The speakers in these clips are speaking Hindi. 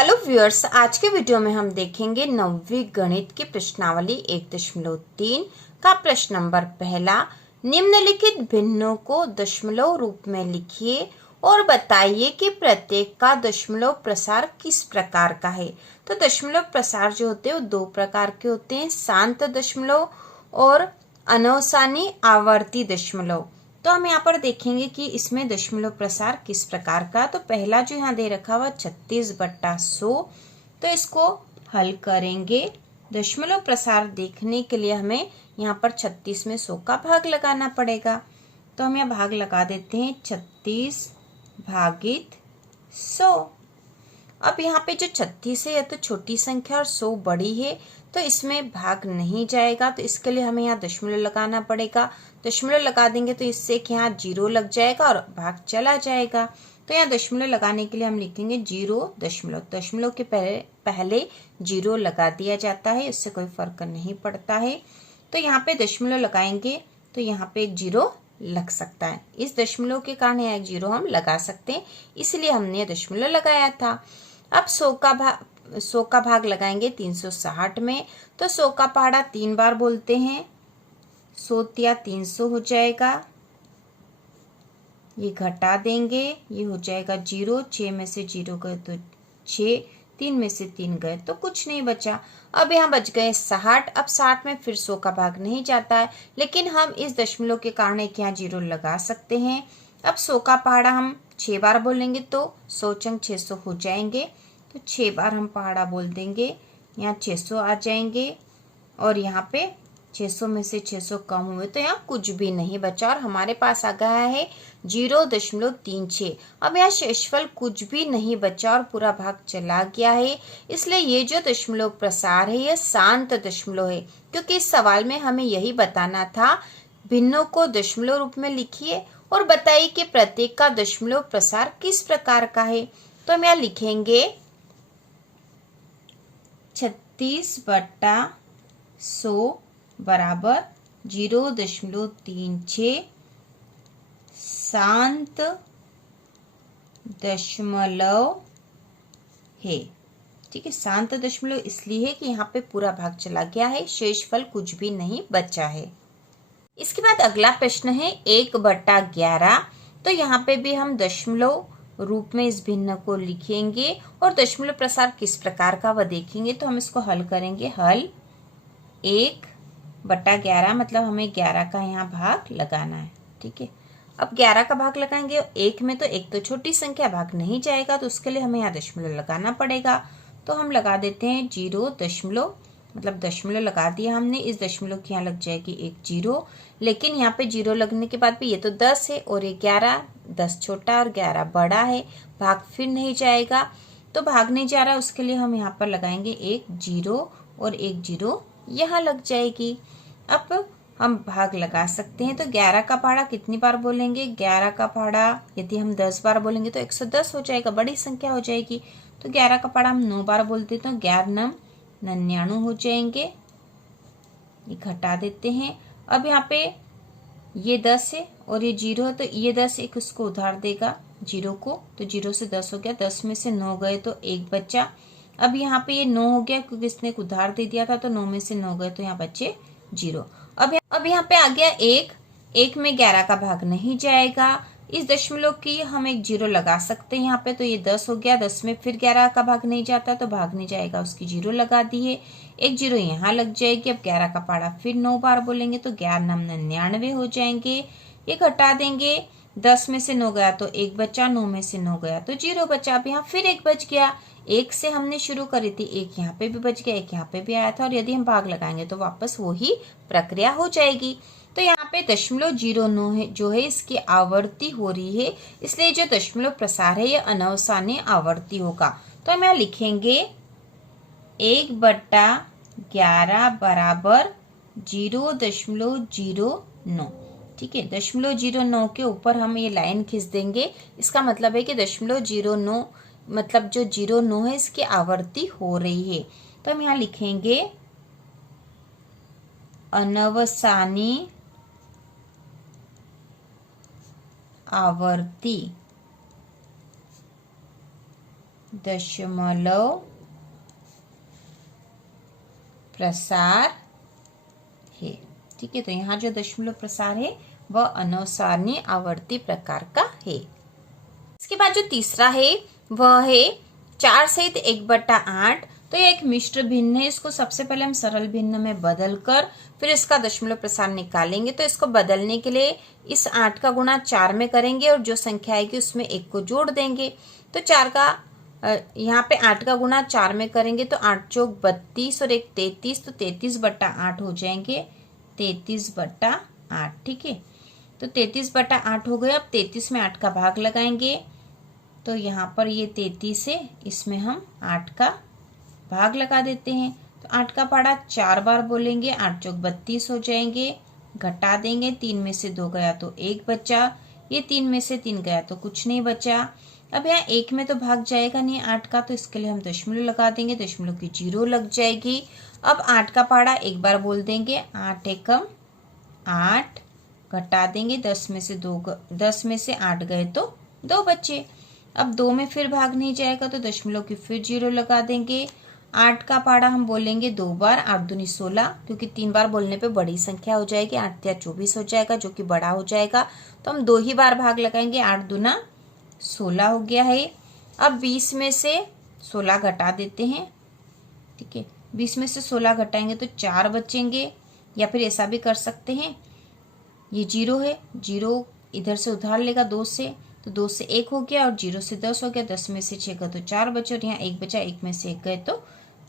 हेलो व्यूअर्स, आज के वीडियो में हम देखेंगे 9वीं गणित की प्रश्नावली 1.3 का प्रश्न नंबर पहला। निम्नलिखित भिन्नों को दशमलव रूप में लिखिए और बताइए कि प्रत्येक का दशमलव प्रसार किस प्रकार का है। तो दशमलव प्रसार जो होते हैं वो दो प्रकार के होते हैं, शांत दशमलव और अनवसानी आवर्ती दशमलव। तो हम यहाँ पर देखेंगे कि इसमें दशमलव प्रसार किस प्रकार का। तो पहला जो यहाँ दे रखा हुआ 36/100, तो इसको हल करेंगे। दशमलव प्रसार देखने के लिए हमें यहाँ पर 36 में 100 का भाग लगाना पड़ेगा। तो हम यहाँ भाग लगा देते हैं 36 भागित 100। अब यहाँ पे जो 36 है यह तो छोटी संख्या और 100 बड़ी है, तो इसमें भाग नहीं जाएगा। तो इसके लिए हमें यहाँ दशमलव लगाना पड़ेगा। दशमलव लगा देंगे तो इससे कि यहाँ 0 लग जाएगा और भाग चला जाएगा। तो यहाँ दशमलव लगाने के लिए हम लिखेंगे 0 दशमलव। दशमलव के पहले 0 लगा दिया जाता है, इससे कोई फर्क नहीं पड़ता है। तो यहाँ पे दशमलव लगाएंगे तो यहाँ पे एक 0 लग सकता है। इस दशमलव के कारण यहाँ एक 0 हम लगा सकते हैं, इसलिए हमने दशमलव लगाया था। अब 100 का भाग लगाएंगे 360 में। तो 100 का पहाड़ा 3 बार बोलते हैं, 100 या 300 हो जाएगा। ये घटा देंगे, ये हो जाएगा 0। 6 में से 0 गए तो 6, 3 में से 3 गए तो कुछ नहीं बचा। अब यहाँ बच गए 60। अब 60 में फिर 100 का भाग नहीं जाता है, लेकिन हम इस दशमलव के कारण एक यहाँ 0 लगा सकते हैं। अब 100 का पहाड़ा हम 6 बार बोलेंगे तो 100 चंग 600 हो जाएंगे। तो 6 बार हम पहाड़ा बोल देंगे, यहाँ 600 आ जाएंगे। और यहाँ पे 600 में से 600 कम हुए तो यहाँ कुछ भी नहीं बचा और हमारे पास आ गया है 0.36। अब यहाँ शेषफल कुछ भी नहीं बचा और पूरा भाग चला गया है, इसलिए ये जो दशमलव प्रसार है यह शांत दशमलव है, क्योंकि इस सवाल में हमें यही बताना था। भिन्नों को दशमलव रूप में लिखिए और बताइए कि प्रत्येक का दशमलव प्रसार किस प्रकार का है। तो हम यहाँ लिखेंगे 36/100 बराबर 0.36 शांत दशमलव है। ठीक है, शांत दशमलव इसलिए है कि यहाँ पे पूरा भाग चला गया है, शेषफल कुछ भी नहीं बचा है। इसके बाद अगला प्रश्न है 1/11। तो यहाँ पे भी हम दशमलव रूप में इस भिन्न को लिखेंगे और दशमलव प्रसार किस प्रकार का वह देखेंगे। तो हम इसको हल करेंगे। हल 1/11 मतलब हमें 11 का यहाँ भाग लगाना है। ठीक है, अब 11 का भाग लगाएंगे 1 में, तो 1 तो छोटी संख्या, भाग नहीं जाएगा, तो उसके लिए हमें यहाँ दशमलव लगाना पड़ेगा। तो हम लगा देते हैं 0 दशमलव, मतलब दशमलव लगा दिया हमने। इस दशमलव की यहाँ लग जाएगी एक 0, लेकिन यहाँ पे 0 लगने के बाद भी ये तो 10 है और ये 11, 10 छोटा और 11 बड़ा है, भाग फिर नहीं जाएगा। तो भाग नहीं जा रहा, उसके लिए हम यहाँ पर लगाएंगे एक 0 और एक 0 यहाँ लग जाएगी। अब हम भाग लगा सकते हैं। तो 11 का पहाड़ा कितनी बार बोलेंगे? 11 का पहाड़ा यदि हम 10 बार बोलेंगे तो 110 हो जाएगा, बड़ी संख्या हो जाएगी। तो 11 का पहाड़ा हम 9 बार बोलते तो 11 9 99 हो जाएंगे। ये घटा देते हैं। अब यहाँ पे ये 10 है और ये 0 है, तो ये 10 एक उसको उधार देगा 0 को, तो 0 से 10 हो गया। 10 में से 9 गए तो 1 बचा। अब यहाँ पे ये 9 हो गया क्योंकि इसने एक उधार दे दिया था, तो 9 में से 9 गए तो यहाँ बचे 0। अब यहाँ पे आ गया 1 में 11 का भाग नहीं जाएगा। इस दशमलव की हम एक 0 लगा सकते हैं यहाँ पे। तो ये 10 हो गया, 10 में फिर 11 का भाग नहीं जाता, तो भाग नहीं जाएगा, उसकी 0 लगा दी है। एक 0 यहाँ लग जाएगी। अब 11 का पहाड़ा फिर 9 बार बोलेंगे तो 11 9 99 हो जाएंगे। ये घटा देंगे, 10 में से 9 गया तो 1 बचा, 9 में से 9 गया तो 0 बचा। अब यहाँ फिर 1 बच गया। 1 से हमने शुरू करी थी, 1 यहाँ पे भी बच गया, 1 यहाँ पे भी आया था, और यदि हम भाग लगाएंगे तो वापस वही प्रक्रिया हो जाएगी। तो यहाँ पे 0.09 है जो है इसकी आवर्ती हो रही है, इसलिए जो दशमलव प्रसार है यह अनवसानी आवर्ती होगा। तो हम यहाँ लिखेंगे 1/11 बराबर 0.09। ठीक है, 0.09 के ऊपर हम ये लाइन खींच देंगे। इसका मतलब है कि 0.09 मतलब जो 0.9 है इसकी आवर्ती हो रही है। तो हम यहाँ लिखेंगे अनवसानी आवर्ती। दशमलव प्रसार है। ठीक है, तो यहाँ जो दशमलव प्रसार है वह अनुसारणी आवर्ती प्रकार का है। इसके बाद जो तीसरा है वह है 4 सहित 1/8। तो ये एक मिश्र भिन्न है। इसको सबसे पहले हम सरल भिन्न में बदल कर फिर इसका दशमलव प्रसार निकालेंगे। तो इसको बदलने के लिए इस 8 का गुणा 4 में करेंगे और जो संख्या आएगी उसमें 1 को जोड़ देंगे। तो 4 का यहाँ पे 8 का गुणा 4 में करेंगे तो 8 चौक 32 और 1 33, तो 33/8 हो जाएंगे। 33/8। ठीक है, तो 33/8 हो गए। अब 33 में 8 का भाग लगाएंगे। तो यहाँ पर ये 33 है, इसमें हम 8 का भाग लगा देते हैं। तो 8 का पहाड़ा 4 बार बोलेंगे। 8 चौक 32 हो जाएंगे। घटा देंगे, 3 में से 2 गया तो 1 बचा। ये 3 में से 3 गया तो कुछ नहीं बचा। अब यहाँ 1 में तो भाग जाएगा नहीं 8 का, तो इसके लिए हम दशमलव लगा देंगे। दशमलव की 0 लग जाएगी। अब 8 का पहाड़ा एक बार बोल देंगे। 8 एकम 8, घटा देंगे। 10 में से 8 गए तो 2 बचे। अब 2 में फिर भाग नहीं जाएगा तो दशमलव की फिर 0 लगा देंगे। 8 का पहाड़ा हम बोलेंगे 2 बार। 8 दूनी 16, क्योंकि 3 बार बोलने पे बड़ी संख्या हो जाएगी। 8 तिया 24 हो जाएगा, जो कि बड़ा हो जाएगा। तो हम 2 ही बार भाग लगाएंगे। 8 दूना 16 हो गया है। अब 20 में से 16 घटा देते हैं। ठीक है, 20 में से 16 घटाएंगे तो 4 बचेंगे। या फिर ऐसा भी कर सकते हैं, ये 0 है, 0 इधर से उधार लेगा 2 से, तो 2 से 1 हो गया और 0 से 10 हो गया। 10 में से 6 गए तो 4 बचे और यहाँ 1 बचा। 1 में से 1 गए तो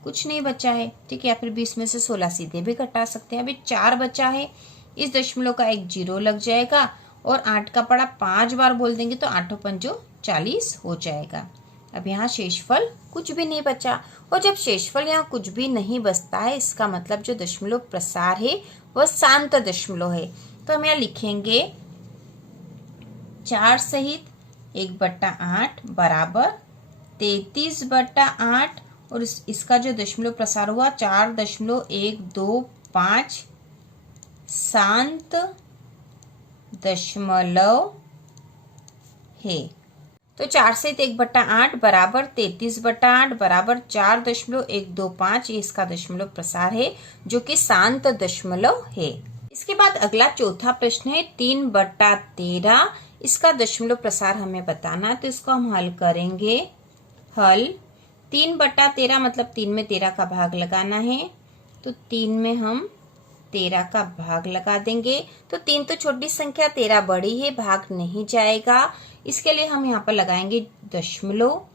कुछ नहीं बचा है। ठीक है, या फिर 20 में से 16 सीधे भी घटा सकते हैं। अभी 4 बचा है, इस दशमलव का एक 0 लग जाएगा और 8 का पहाड़ा 5 बार बोल देंगे तो 8 पंजो 40 हो जाएगा। अब यहाँ शेषफल कुछ भी नहीं बचा। और जब शेषफल यहाँ कुछ भी नहीं बचता है, इसका मतलब जो दशमलव प्रसार है वह शांत दशमलव है। तो हम यहाँ लिखेंगे 4 सहित 1/8 बराबर 33/8 और इसका जो दशमलव प्रसार हुआ 4.125 शांत दशमलव है। तो 4 सहित 1/8 बराबर 33/8 बराबर 4.125, ये इसका दशमलव प्रसार है जो कि शांत दशमलव है। इसके बाद अगला चौथा प्रश्न है 3/13, इसका दशमलव प्रसार हमें बताना है। तो इसको हम हल करेंगे। हल 3/13 मतलब 3 में 13 का भाग लगाना है। तो 3 में हम 13 का भाग लगा देंगे। तो 3 तो छोटी संख्या, 13 बड़ी है, भाग नहीं जाएगा। इसके लिए हम यहाँ पर लगाएंगे दशमलव।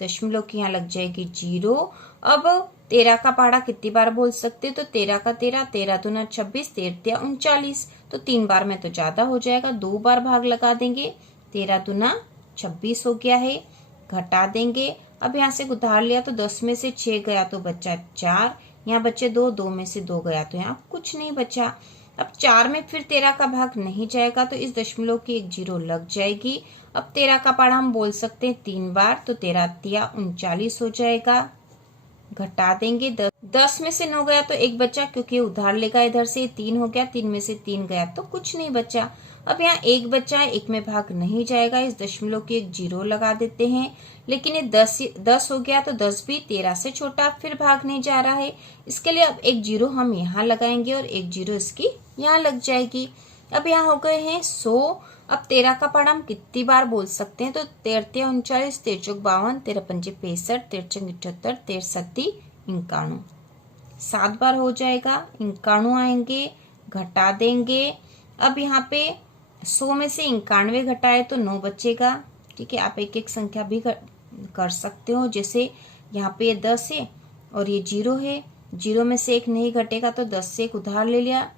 दशमलव की यहाँ लग जाएगी 0। अब 13 का पहाड़ा कितनी बार बोल सकते, तो 13 का 13, 13 दूना 26, 13 39, तो 3 बार में तो ज्यादा हो जाएगा। 2 बार भाग लगा देंगे। 13 दूना 26 हो गया है। घटा देंगे। अब यहाँ से उधार लिया तो 10 में से 6 गया तो बचा 4, यहाँ बचे 2, 2 में से 2 गया तो यहाँ कुछ नहीं बचा। अब 4 में फिर 13 का भाग नहीं जाएगा तो इस दशमलव की एक 0 लग जाएगी। अब 13 का पहाड़ा हम बोल सकते हैं 3 बार, तो 13 तिया 39 हो जाएगा। घटा देंगे। 10 में से 9 गया तो 1 बचा, क्योंकि उधार लेगा इधर से 3 हो गया। 3 में से 3 गया तो कुछ नहीं बचा। अब यहाँ 1 बचा है, 1 में भाग नहीं जाएगा। इस दशमलव की एक 0 लगा देते हैं। लेकिन ये 10 हो गया तो 10 भी 13 से छोटा, फिर भाग नहीं जा रहा है। इसके लिए अब एक 0 हम यहाँ लगाएंगे और एक 0 इसकी यहाँ लग जाएगी। अब यहाँ हो गए हैं 100। अब 13 का पहाड़ा हम कितनी बार बोल सकते हैं, तो 13 39, 13 चौक 52, 13 पंजे 65, 13 चौक 78, 13 सत्ती 91, 7 बार हो जाएगा। 91 आएंगे। घटा देंगे। अब यहाँ पे 100 में से 91 घटाए तो 9 बचेगा। ठीक है, आप एक एक संख्या भी कर सकते हो। जैसे यहाँ पे 10 है और ये 0 है, 0 में से 1 नहीं घटेगा तो 10 से 1 उधार ले लिया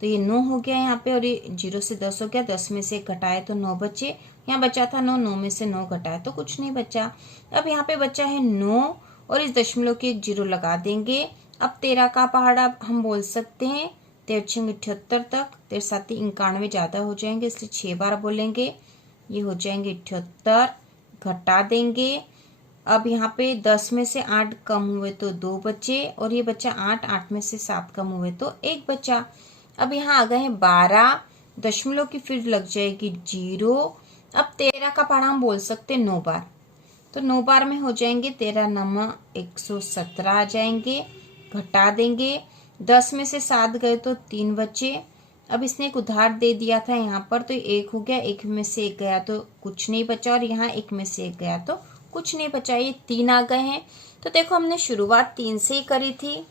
तो ये 9 हो गया यहाँ पे, और ये 0 से 10 हो गया। 10 में से 1 घटाए तो 9 बचे। यहाँ बचा था 9, 9 में से 9 घटाए तो कुछ नहीं बचा। अब यहाँ पे बचा है 9 और इस दशमलव की एक 0 लगा देंगे। अब 13 का पहाड़ा हम बोल सकते हैं 13 78 तक। 13 7 91 ज्यादा हो जाएंगे, इसलिए 6 बार बोलेंगे। ये हो जाएंगे 78। घटा देंगे। अब यहाँ पे 10 में से 8 कम हुए तो 2 बचे और ये बचा 8, 8 में से 7 कम हुए तो 1 बचा। अब यहाँ आ गए हैं 12, दशमलव की फिर लग जाएगी 0। अब 13 का पहाड़ा हम बोल सकते हैं 9 बार, तो 9 बार में हो जाएंगे 13 नम 117 आ जाएंगे। घटा देंगे, 10 में से 7 गए तो 3 बचे। अब इसने एक उधार दे दिया था यहाँ पर, तो 1 हो गया, 1 में से 1 गया तो कुछ नहीं बचा, और यहाँ 1 में से 1 गया तो कुछ नहीं बचा, ये 3 आ गए हैं। तो देखो हमने शुरुआत 3 से ही करी थी,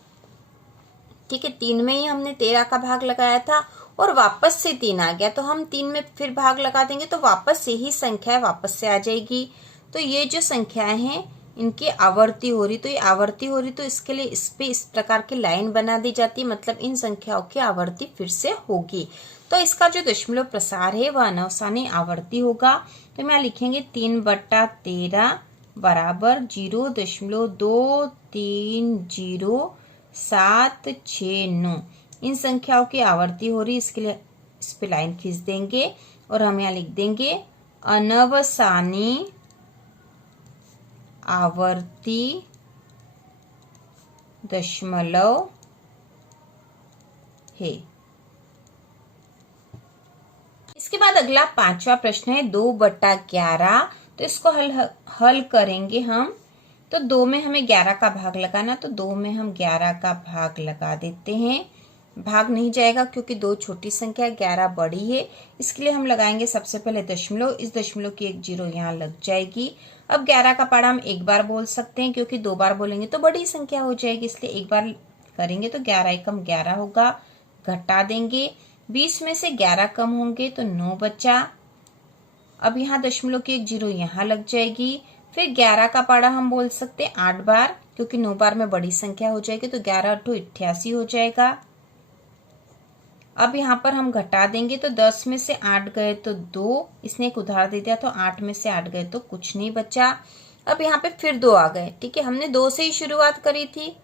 ठीक है, 3 में ही हमने 13 का भाग लगाया था और वापस से 3 आ गया, तो हम 3 में फिर भाग लगा देंगे तो वापस से ही संख्या वापस से आ जाएगी। तो ये जो संख्याएं हैं इनकी आवर्ती हो रही, तो ये आवर्ती हो रही, तो इसके लिए इस पे इस प्रकार की लाइन बना दी जाती है, मतलब इन संख्याओं की आवर्ती फिर से होगी। तो इसका जो दशमलव प्रसार है वह अनवसानी आवर्ती होगा। तो मैं लिखेंगे 3/13 बराबर 0.230769। इन संख्याओं की आवर्ती हो रही, इसके लिए इस पे लाइन खींच देंगे और हम यहाँ लिख देंगे अनवसानी आवर्ती दशमलव है। इसके बाद अगला 5वां प्रश्न है 2/11। तो इसको हल करेंगे हम। तो 2 में हमें 11 का भाग लगाना, तो 2 में हम 11 का भाग लगा देते हैं। भाग नहीं जाएगा क्योंकि 2 छोटी संख्या, 11 बड़ी है, इसके लिए हम लगाएंगे सबसे पहले दशमलव। इस दशमलव की एक 0 यहाँ लग जाएगी। अब 11 का पहाड़ा हम एक बार बोल सकते हैं, क्योंकि 2 बार बोलेंगे तो बड़ी संख्या हो जाएगी, इसलिए एक बार करेंगे तो 11 एकम 11 होगा। घटा देंगे, 20 में से 11 कम होंगे तो 9 बचा। अब यहाँ दशमलव की एक 0 यहाँ लग जाएगी। फिर 11 का पहाड़ा हम बोल सकते हैं 8 बार, क्योंकि 9 बार में बड़ी संख्या हो जाएगी, तो 11 × 88 हो जाएगा। अब यहाँ पर हम घटा देंगे, तो 10 में से 8 गए तो 2, इसने एक उधार दे दिया, तो 8 में से 8 गए तो कुछ नहीं बचा। अब यहाँ पे फिर 2 आ गए, ठीक है, हमने 2 से ही शुरुआत करी थी,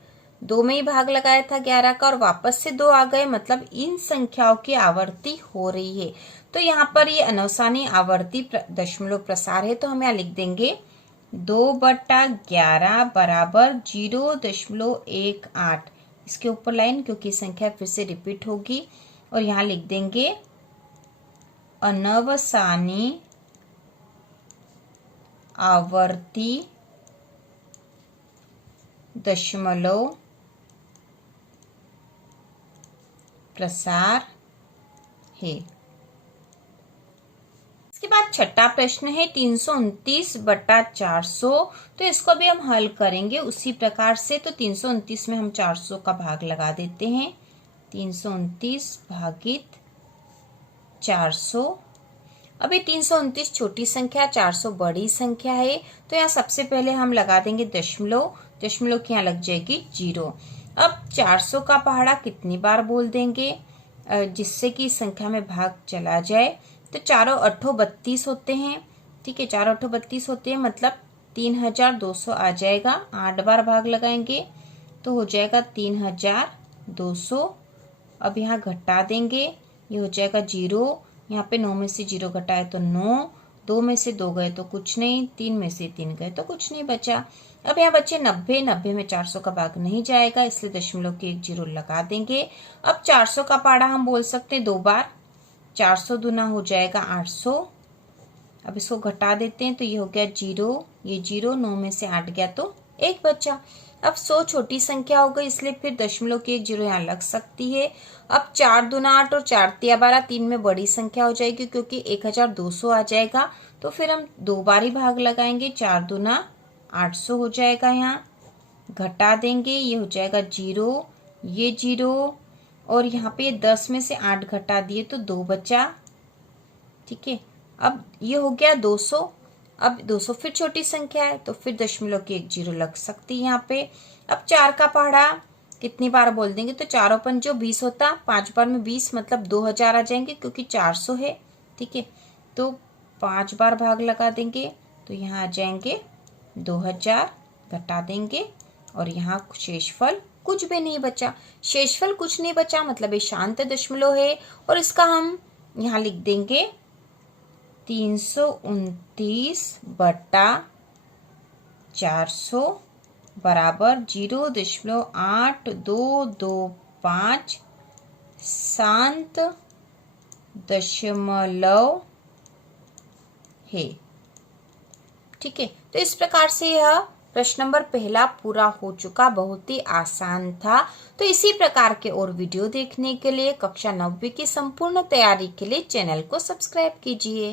2 में ही भाग लगाया था 11 का, और वापस से 2 आ गए, मतलब इन संख्याओं की आवर्ती हो रही है। तो यहाँ पर ये अनवसानी आवर्ती दशमलव प्रसार है, तो हम यहाँ लिख देंगे 2/11 बराबर 0.18। इसके ऊपर लाइन, क्योंकि संख्या फिर से रिपीट होगी, और यहाँ लिख देंगे अनवसानी आवर्ती दशमलव प्रसार है। इसके बाद 6वां प्रश्न है 329/400। तो इसको भी हम हल करेंगे उसी प्रकार से। तो 329 में हम 400 का भाग लगा देते हैं, 329 भागित 400। अभी 329 छोटी संख्या, 400 बड़ी संख्या है, तो यहाँ सबसे पहले हम लगा देंगे दशमलव। दशमलव की यहाँ लग जाएगी 0। अब 400 का पहाड़ा कितनी बार बोल देंगे जिससे कि संख्या में भाग चला जाए। तो 4 × 8 = 32 होते हैं, ठीक है, 4 × 8 = 32 होते हैं, मतलब 3200 आ जाएगा। 8 बार भाग लगाएंगे तो हो जाएगा 3200। अब यहाँ घटा देंगे, ये हो जाएगा 0। यहाँ पे 9 में से 0 घटाए तो 9, 2 में से 2 गए तो कुछ नहीं, 3 में से 3 गए तो कुछ नहीं बचा। अब यहाँ बचे 90। 90 में 400 का भाग नहीं जाएगा, इसलिए दशमलव की एक 0 लगा देंगे। अब 400 का पहाड़ा हम बोल सकते हैं 2 बार, 400 दूना हो जाएगा 800। अब इसको घटा देते हैं, तो ये हो गया 0, ये 0, 9 में से 8 गया तो 1 बचा। अब 100 छोटी संख्या हो गई, इसलिए फिर दशमलव की एक 0 यहाँ लग सकती है। अब 4 दूना 8 और 4 तिया 12, 3 में बड़ी संख्या हो जाएगी, क्योंकि 1200 आ जाएगा। तो फिर हम 2 बार ही भाग लगाएंगे, 4 दूना 800 हो जाएगा। यहाँ घटा देंगे, ये हो जाएगा 0, ये 0, और यहाँ पे 10 में से 8 घटा दिए तो 2 बचा, ठीक है। अब ये हो गया 200। अब 200 फिर छोटी संख्या है, तो फिर दशमलव की एक 0 लग सकती है यहाँ पे। अब 4 का पहाड़ा कितनी बार बोल देंगे, तो 4 × 5 = 20 होता, 5 बार में 20 मतलब 2000 आ जाएंगे, क्योंकि 400 है, ठीक है। तो 5 बार भाग लगा देंगे, तो यहाँ आ जाएंगे 2000। घटा देंगे, और यहाँ शेषफल कुछ भी नहीं बचा। शेषफल कुछ नहीं बचा मतलब ये शांत दशमलव है, और इसका हम यहाँ लिख देंगे 329/400 बराबर 0.8225 शांत दशमलव है। ठीक है, तो इस प्रकार से यह प्रश्न नंबर पहला पूरा हो चुका, बहुत ही आसान था। तो इसी प्रकार के और वीडियो देखने के लिए कक्षा 9वीं की संपूर्ण तैयारी के लिए चैनल को सब्सक्राइब कीजिए।